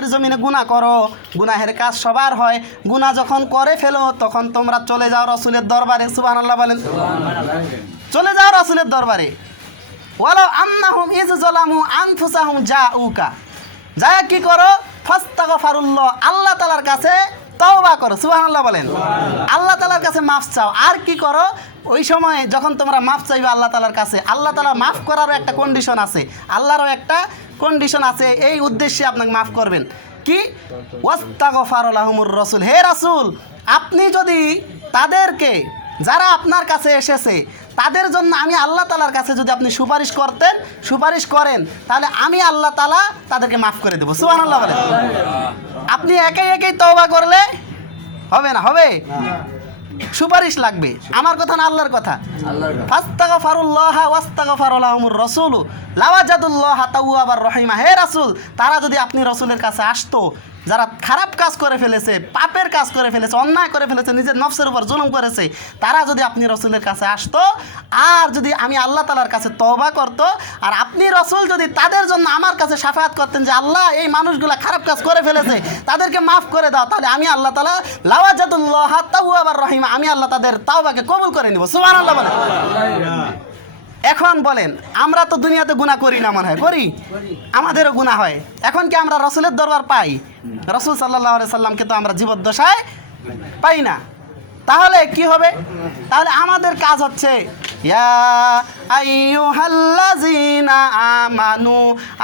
পৃথিবীর জমিনে গুনাহ করো গুনাহের কাজ সবার হয়। গুনাহ যখন করে ফেলো তখন তোমরা চলে যাও রসুলের দরবারে। সুবহানাল্লাহ বলেন। চলে যাও রসুলের দরবারে। আন্নাহুম ইজ জলামু আনফুসাহুম জাউকা। যায় কি করো ফাস্তাগফারুল্লাহ আল্লাহ তালার কাছে তওবা করো। সুবহানাল্লাহ বলেন। আল্লাহ তাআলার কাছে মাফ চাও। আর কি করো ওই সময় যখন তোমরা মাফ চাইবে আল্লাহ তাআলার কাছে আল্লাহ তাআলা মাফ করারও একটা কন্ডিশন আছে। আল্লাহরও একটা কন্ডিশন আছে, এই উদ্দেশ্যে আপনাকে মাফ করবেন। কি? রাসূল। হে রাসূল, আপনি যদি তাদেরকে, যারা আপনার কাছে এসেছে, তাদের জন্য আমি আল্লাহ তালার কাছে যদি আপনি সুপারিশ করতেন, সুপারিশ করেন, তাহলে আমি আল্লাহ তালা তাদেরকে মাফ করে দেবো। সুহান আপনি একাই একাই তওবা করলে হবে না, হবে? সুপারিশ লাগবে। আমার কথা না আল্লাহর কথা? রসুল। লাওয়াজাদুল্লাহ আবার রহিমা। হে রাসুল তারা যদি আপনি রসুলের কাছে আসতো যারা খারাপ কাজ করে ফেলেছে, পাপের কাজ করে ফেলেছে, অন্যায় করে ফেলেছে, নিজের নফসের উপর জুলুম করেছে, তারা যদি আপনি রসুলের কাছে আসতো, আর যদি আমি আল্লাহ তালার কাছে তওবা করতো, আর আপনি রসুল যদি তাদের জন্য আমার কাছে সাফাত করতেন যে, আল্লাহ, এই মানুষগুলা খারাপ কাজ করে ফেলেছে, তাদেরকে মাফ করে দাও, তাহলে আমি আল্লাহ তালা লাওয়াজাদুল্লাহ আবার রহিমা, আমি আল্লাহ তাদের তাওবাকে কবুল করে নিব। সুবহানাল্লাহ বলেন। এখন বলেন আমরা তো দুনিয়াতে গুণা করি না মনে হয় করি? আমাদেরও গুণা হয়। এখন কি আমরা রসুলের দরবার পাই? রসুল সাল্লাহ সাল্লামকে তো আমরা জীবদ্দশায় পাই না। তাহলে কি হবে? তাহলে আমাদের কাজ হচ্ছে ইয়া আইয়ুহাল্লাযীনা আমানু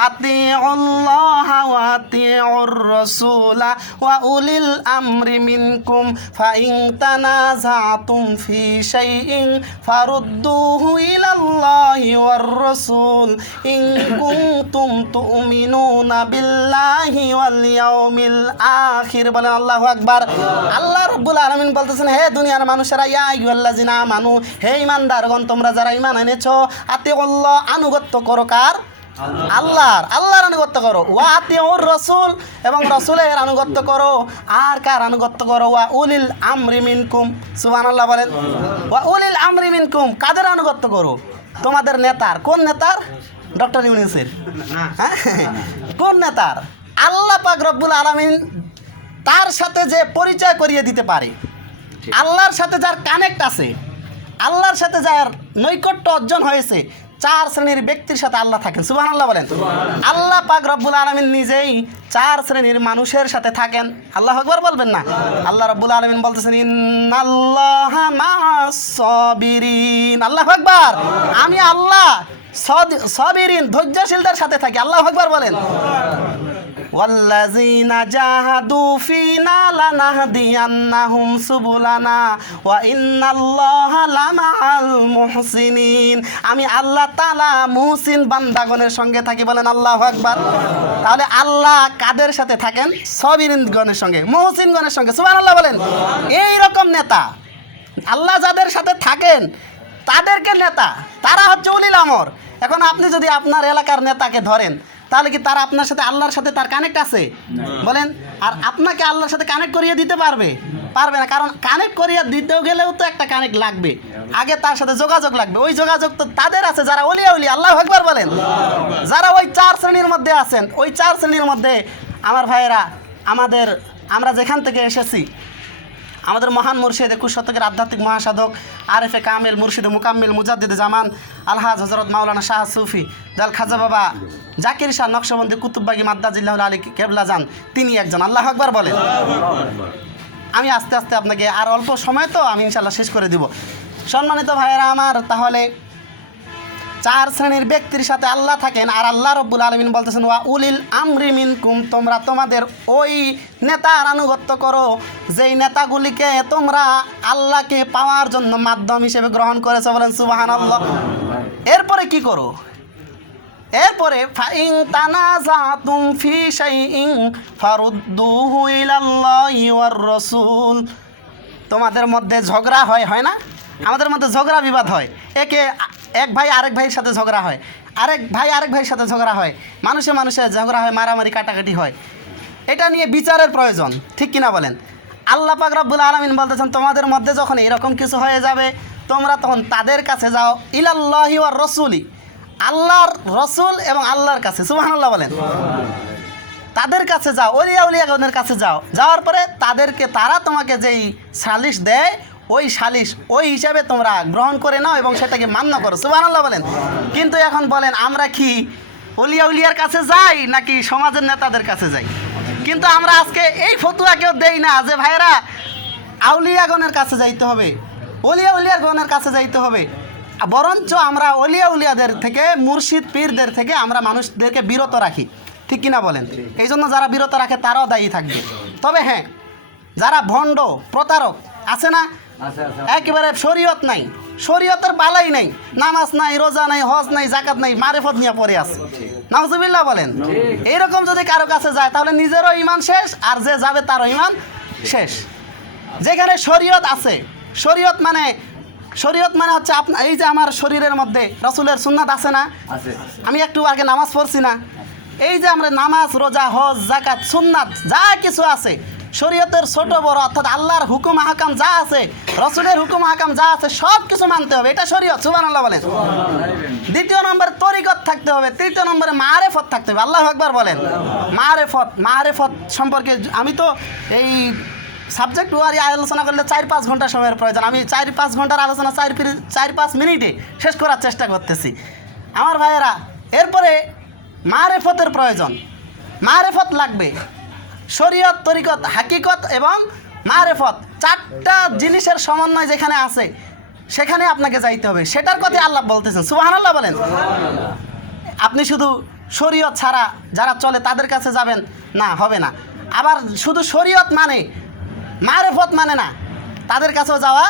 আতিউল্লাহ ওয়া আতিউর রাসূলা ওয়া উলিল আমরি মিনকুম ফাইন তানাযাতুম ফি শাইইন ফারুদ্দুহু ইলাল্লাহি ওয়ার রাসূল ইন কুনতুম তুমিনুনা বিল্লাহি ওয়াল ইয়াউমিল আখির বলেন আল্লাহু আকবার। আল্লাহ রাব্বুল আলামিন বলতেছেন, হে দুনিয়ার মানুষেরা, ইয়া আইয়ুহাল্লাযীনা আমানু, হে ঈমানদারগণ, তোমরা যারা ঈমান এনেছো আতিউল্লাহ আনুগত্য করো কার? আল্লাহর। আল্লাহর আনুগত্য করো। ওয়া আতিউর রসুল এবং রসুলের আনুগত্য করো। আর কার আনুগত্য করো? ওয়া উলিল আমরি মিনকুম। সুবহানাল্লাহ বলেন। ওয়া উলিল আমরি মিনকুম। কাদের আনুগত্য করো? তোমাদের নেতার। কোন নেতার? ডক্টর ইউনিসের হ্যাঁ? কোন নেতার? আল্লাহ পাক রব্বুল আলামিন তার সাথে যে পরিচয় করিয়ে দিতে পারে। আল্লাহর সাথে যার কানেক্ট আছে। আল্লাহর সাথে যার নৈকট্য অর্জন হয়েছে, চার শ্রেণির ব্যক্তির সাথে আল্লাহ থাকেন। সুবাহ আল্লাহ বলেন। আল্লাহ পাক রব্বুল আলমিন নিজেই চার শ্রেণির মানুষের সাথে থাকেন। আল্লাহ আকবর বলবেন না? আল্লাহ রব্বুল আলমিন বলতেছেন মা'as-সাবিরিন আল্লাহ আকবর। আমি আল্লাহ সবিরিন ধৈর্যশীলদের সাথে থাকি। আল্লাহ আকবর বলেন। والذين جاهدوا فينا لنهدينهم سبلنا وإن الله لمع المحسنين আমি আল্লাহ তাআলা মুহসিন বান্দাগণের সঙ্গে থাকি বলেন আল্লাহু আকবার তাহলে আল্লাহ কাদের সাথে থাকেন সবিরিনগণের সঙ্গে মুহসিনগণের সঙ্গে সুবহানাল্লাহ বলেন এই রকম নেতা আল্লাহ যাদের সাথে থাকেন তাদেরকে নেতা তারা হচ্ছে উলিল আমর এখন আপনি যদি আপনার এলাকার নেতাকে ধরেন তাহলে কি তারা আপনার সাথে আল্লাহর সাথে তার কানেক্ট আছে? বলেন আর আপনাকে আল্লাহর সাথে কানেক্ট করিয়ে দিতে পারবে? পারবে না কারণ কানেক্ট করিয়ে দিতেও গেলেও তো একটা কানেক্ট লাগবে। আগে তার সাথে যোগাযোগ লাগবে। ওই যোগাযোগ তো তাদের আছে যারা অলিয়া উলি আল্লাহ একবার বলেন। যারা ওই চার শ্রেণির মধ্যে আছেন ওই চার শ্রেণির মধ্যে আমার ভাইয়েরা আমাদের আমরা যেখান থেকে এসেছি আমাদের মহান মুর্শিদ একুশ শতকের আধ্যাত্মিক মহাসাধক আরেফে কামেল, মুর্শিদে মুকাম্মিল, মুজাদ্দিদ জামান, আলহাজ হজরত মাওলানা শাহ সুফি, জাল খাজা বাবা, জাকির শাহ নকশবন্দি কুতুববাগি মাদ্দাজিল্লাহ আলী কেবলা যান, তিনি একজন। আল্লাহ আকবার বলেন। আমি আস্তে আস্তে আপনাকে আর অল্প সময় তো আমি ইনশাল্লাহ শেষ করে দিব। সম্মানিত ভাইয়েরা আমার, তাহলে চার শ্রেণির ব্যক্তির সাথে আল্লাহ থাকেন আর আল্লাহ রব্বুল আলমিন বলতেছেন ওয়া উলিল আমরি মিনকুম তোমরা তোমাদের ওই নেতার আনুগত্য করো। যেই নেতাগুলিকে তোমরা আল্লাহকে পাওয়ার জন্য মাধ্যম হিসেবে গ্রহণ করেছ। বলেন সুবাহান আল্লাহ এরপরে কি করো? এরপরে ফাইন তানাজাতুম ফি শাইইন ফারুদ্দুহু ইলাল্লাহি ওয়ার রাসূল তোমাদের মধ্যে ঝগড়া হয় হয় না? আমাদের মধ্যে ঝগড়া বিবাদ হয়। একে এক ভাই আরেক ভাইয়ের সাথে ঝগড়া হয়। আরেক ভাই আরেক ভাইয়ের সাথে ঝগড়া হয়। মানুষে মানুষে ঝগড়া হয়, মারামারি, কাটাকাটি হয়। এটা নিয়ে বিচারের প্রয়োজন, ঠিক কিনা বলেন? আল্লাহ পাক রব্বুল আলমিন বলতেছেন, তোমাদের মধ্যে যখন এরকম কিছু হয়ে যাবে, তোমরা তখন তাদের কাছে যাও, ইলাল্লাহি ওয়ার রসুলি। আল্লাহর রসুল এবং আল্লাহর কাছে, সুবহানাল্লাহ বলেন। তাদের কাছে যাও অলিয়া উলিয়াগণের কাছে যাও। যাওয়ার পরে তাদেরকে, তারা তোমাকে যেই সালিশ দেয় ওই সালিশ ওই হিসাবে তোমরা গ্রহণ করে নাও এবং সেটাকে মান্য করো। সুবহানাল্লাহ বলেন। কিন্তু এখন বলেন, আমরা কি অলিয়া উলিয়ার কাছে যাই নাকি সমাজের নেতাদের কাছে যাই? কিন্তু আমরা আজকে এই ফতুয়া কেউ দেই না যে ভাইরা আউলিয়াগণের কাছে যাইতে হবে। অলিয়া উলিয়াগণের কাছে যাইতে হবে। বরঞ্চ আমরা অলিয়া উলিয়াদের থেকে, মুর্শিদ পীরদের থেকে আমরা মানুষদেরকে বিরত রাখি। ঠিক কিনা বলেন? এই জন্য যারা বিরত রাখে তারাও দায়ী থাকবে। তবে হ্যাঁ যারা ভণ্ড, প্রতারক আছে না একেবারে শরীয়ত নাই। শরীয়তের বালাই নাই। নামাজ নাই রোজা নাই হজ নাই জাকাত নাই মারেফত নিয়ে পড়ে আছে। নাউজুবিল্লাহ বলেন। এইরকম যদি কারও কাছে যায় তাহলে নিজেরও ইমান শেষ আর যে যাবে তারও ইমান শেষ। যেখানে শরীয়ত আছে শরীয়ত মানে শরীয়ত মানে হচ্ছে আপনার এই যে আমার শরীরের মধ্যে রসুলের সুন্নাত আছে না? আমি একটু আগে নামাজ পড়ছি না। এই যে আমরা নামাজ রোজা হজ জাকাত সুন্নাত যা কিছু আছে শরীয়তের ছোট বড় অর্থাৎ আল্লাহর হুকুম হাকাম যা আছে রসুলের হুকুম হাকাম যা আছে সব কিছু মানতে হবে। এটা শরীয়ত সুবহানাল্লাহ বলেন। দ্বিতীয় নম্বরে তরিকত থাকতে হবে তৃতীয় নম্বরে মারেফত থাকতে হবে। আল্লাহ একবার বলেন। মারেফত মারেফত সম্পর্কে আমি তো এই সাবজেক্ট ওয়ারি আলোচনা করলে চার পাঁচ ঘণ্টা সময়ের প্রয়োজন। আমি চার পাঁচ ঘণ্টার আলোচনা চার চার পাঁচ মিনিটে শেষ করার চেষ্টা করতেছি। আমার ভাইয়েরা এরপরে মারেফতের প্রয়োজন। মারেফত লাগবে। শরীয়ত তরিকত হাকিকত এবং মারেফত চারটা জিনিসের সমন্বয় যেখানে আছে সেখানে আপনাকে যাইতে হবে। সেটার কথা আল্লাহ বলতেছেন। সুবহানাল্লাহ বলেন। আপনি শুধু শরীয়ত ছাড়া যারা চলে তাদের কাছে যাবেন? না হবে না। আবার শুধু শরীয়ত মানে মারেফত মানে না তাদের কাছেও যাওয়া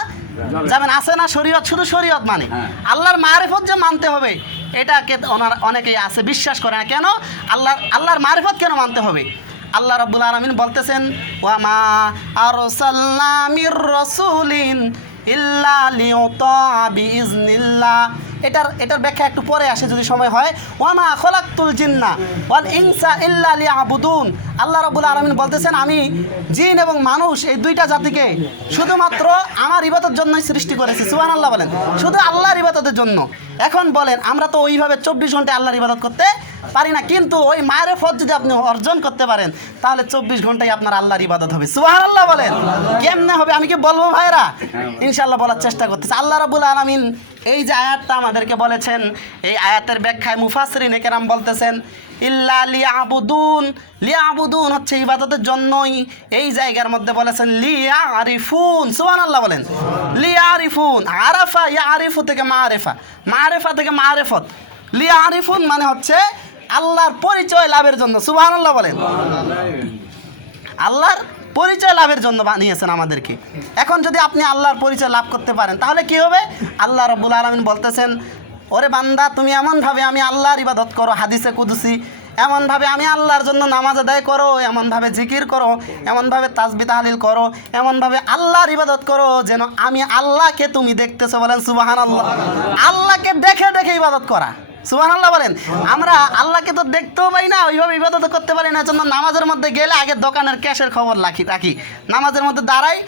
যাবেন আছে না শরীয়ত? শুধু শরীয়ত মানে। হ্যাঁ। আল্লাহর মারেফত যে মানতে হবে এটাকে ওনার অনেকেই আছে বিশ্বাস করে না। কেন? আল্লাহ আল্লাহর মারেফত কেন মানতে হবে? আল্লাহ রাব্বুল আলামিন বলতেছেন, ওয়ামা আরসালনা মির রাসূলিন ইল্লা এটার এটার ব্যাখ্যা একটু পরে আসে যদি সময় হয়। ওয়ামা খলাকতুল জিন্না ওয়াল ইনসা ইল্লা লিয়াবুদুন। আল্লাহ রাব্বুল আলামিন বলতেছেন, আমি জিন এবং মানুষ, এই দুইটা জাতিকে শুধুমাত্র আমার ইবাদতের জন্যই সৃষ্টি করেছি। সুবহানাল্লাহ বলেন। শুধু আল্লাহর ইবাদতের জন্য। এখন বলেন, আমরা তো ওইভাবে চব্বিশ ঘণ্টা আল্লাহর ইবাদত করতে পারি না, কিন্তু ওই মায়ের ফত যদি আপনি অর্জন করতে পারেন, তাহলে চব্বিশ ঘন্টায় আপনার আল্লাহর ইবাদত হবে। সুবহানাল্লাহ বলেন। কেমনে হবে আমি কি বলব ভাইরা ইনশাল্লাহ বলার চেষ্টা করতেছি। আল্লাহ রাবুল আলমিন এই যে আয়াতটা আমাদেরকে বলেছেন, এই আয়াতের ব্যাখ্যায় মুফাসরিন একেরাম বলতেছেন, ইল্লা লিয়াবুদুন লিয়াবুদুন হচ্ছে ইবাদতের জন্যই এই জায়গার মধ্যে বলেছেন লিয়া আরিফুন সুহান আল্লাহ বলেন। লিয়া আরিফুন আরাফা ইয়া আরিফু থেকে মারেফা মারেফা থেকে মা আরেফত লিয়া আরিফুন মানে হচ্ছে আল্লাহর পরিচয় লাভের জন্য, সুবহানাল্লাহ বলেন। আল্লাহর পরিচয় লাভের জন্য বানিয়েছেন আমাদেরকে। এখন যদি আপনি আল্লাহর পরিচয় লাভ করতে পারেন, তাহলে কি হবে? আল্লাহ রব্বুল আলমিন বলতেছেন, ওরে বান্দা, তুমি এমনভাবে আমি আল্লাহর ইবাদত করো, হাদিসে কুদুসি। এমনভাবে আমি আল্লাহর জন্য নামাজ আদায় করো, এমনভাবে জিকির করো, এমনভাবে তাজবি তাহলিল করো, এমনভাবে আল্লাহর ইবাদত করো, যেন আমি আল্লাহকে তুমি দেখতেছো বলেন সুবাহান আল্লাহ আল্লাহকে দেখে দেখে ইবাদত করা। সুবাহ আল্লাহ বলেন। আমরা আল্লাহকে তো দেখতেও পাই না, ওইভাবে ইবাদত করতে পারি না। জন্য নামাজের মধ্যে গেলে আগে দোকানের ক্যাশের খবর রাখি রাখি। নামাজের মধ্যে দাঁড়াই